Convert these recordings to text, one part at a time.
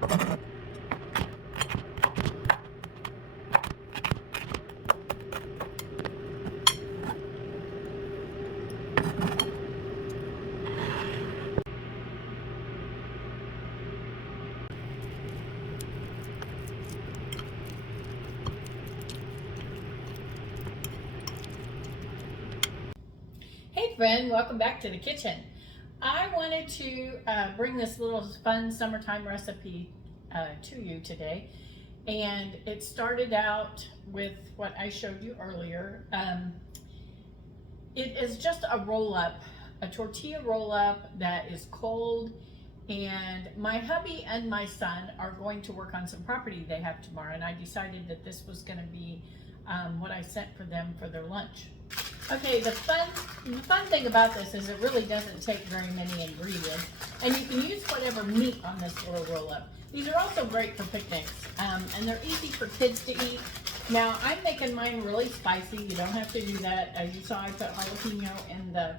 Hey friend, welcome back to the kitchen. I wanted to bring this little fun summertime recipe to you today, and it started out with what I showed you earlier. It is just a roll-up, a tortilla roll-up that is cold, and my hubby and my son are going to work on some property they have tomorrow, and I decided that this was going to be what I sent for them for their lunch. Okay, the fun thing about this is it really doesn't take very many ingredients, and you can use whatever meat on this little roll-up. These are also great for picnics, and they're easy for kids to eat. Now, I'm making mine really spicy. You don't have to do that. As you saw, I put jalapeno in the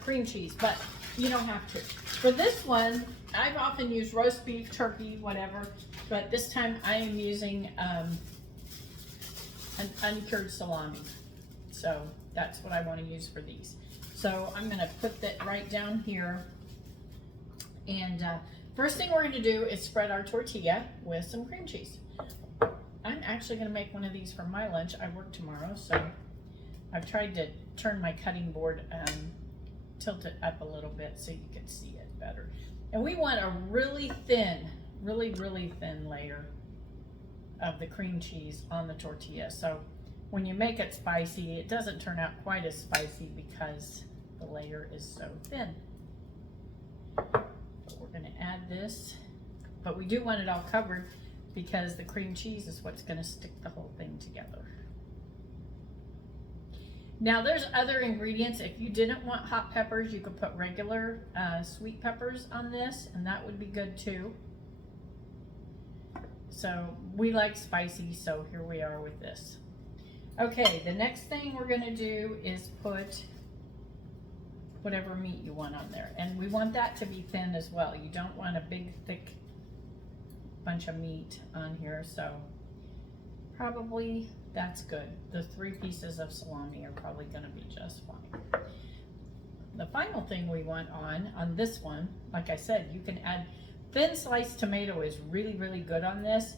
cream cheese, but you don't have to. For this one, I've often used roast beef, turkey, whatever, but this time I am using an uncured salami. So that's what I want to use for these. So I'm going to put that right down here. And first thing we're going to do is spread our tortilla with some cream cheese. I'm actually going to make one of these for my lunch. I work tomorrow, so I've tried to turn my cutting board, tilt it up a little bit so you can see it better. And we want a really thin, really thin layer of the cream cheese on the tortilla. So when you make it spicy, it doesn't turn out quite as spicy because the layer is so thin. So we're going to add this, but we do want it all covered because the cream cheese is what's going to stick the whole thing together. Now there's other ingredients. If you didn't want hot peppers, you could put regular sweet peppers on this, and that would be good too. So we like spicy, so here we are with this. Okay, the next thing we're going to do is put whatever meat you want on there. And we want that to be thin as well. You don't want a big, thick bunch of meat on here. So probably that's good. The 3 pieces of salami are probably going to be just fine. The final thing we want on this one, like I said, you can add thin sliced tomato is really good on this,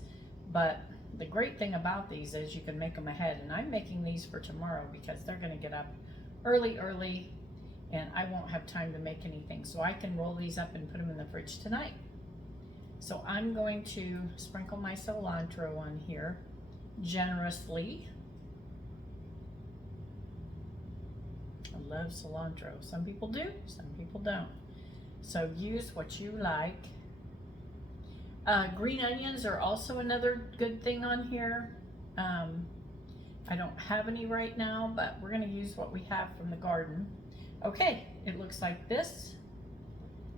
but the great thing about these is you can make them ahead, and I'm making these for tomorrow because they're going to get up early and I won't have time to make anything, so I can roll these up and put them in the fridge tonight. So I'm going to sprinkle my cilantro on here generously. I love cilantro. Some people do, some people don't. So use what you like. Green onions are also another good thing on here. I don't have any right now, but we're going to use what we have from the garden. Okay, it looks like this.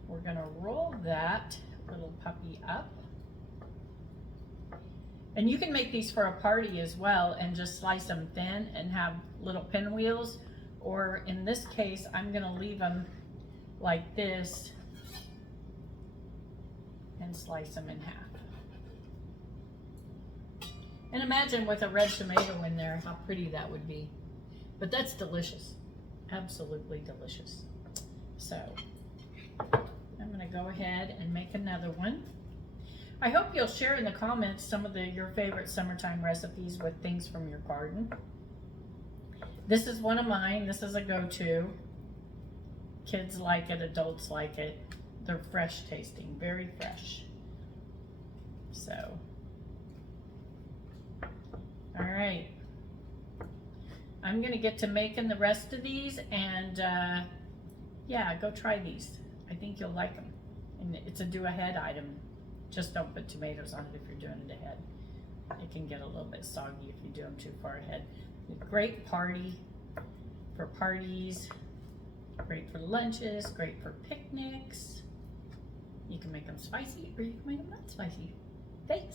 We're going to roll that little puppy up. And you can make these for a party as well and just slice them thin and have little pinwheels. Or in this case, I'm going to leave them like this and slice them in half. And imagine with a red tomato in there how pretty that would be. But that's delicious, absolutely delicious. So I'm going to go ahead and make another one. I hope you'll share in the comments some of your favorite summertime recipes with things from your garden. This is one of mine. This is a go-to. Kids like it, adults like it. They're fresh tasting, very fresh. So, all right. I'm gonna get to making the rest of these, and yeah, go try these. I think you'll like them. And it's a do-ahead item. Just don't put tomatoes on it if you're doing it ahead. It can get a little bit soggy if you do them too far ahead. Great party for parties. Great for lunches. Great for picnics. You can make them spicy or you can make them not spicy. Thanks.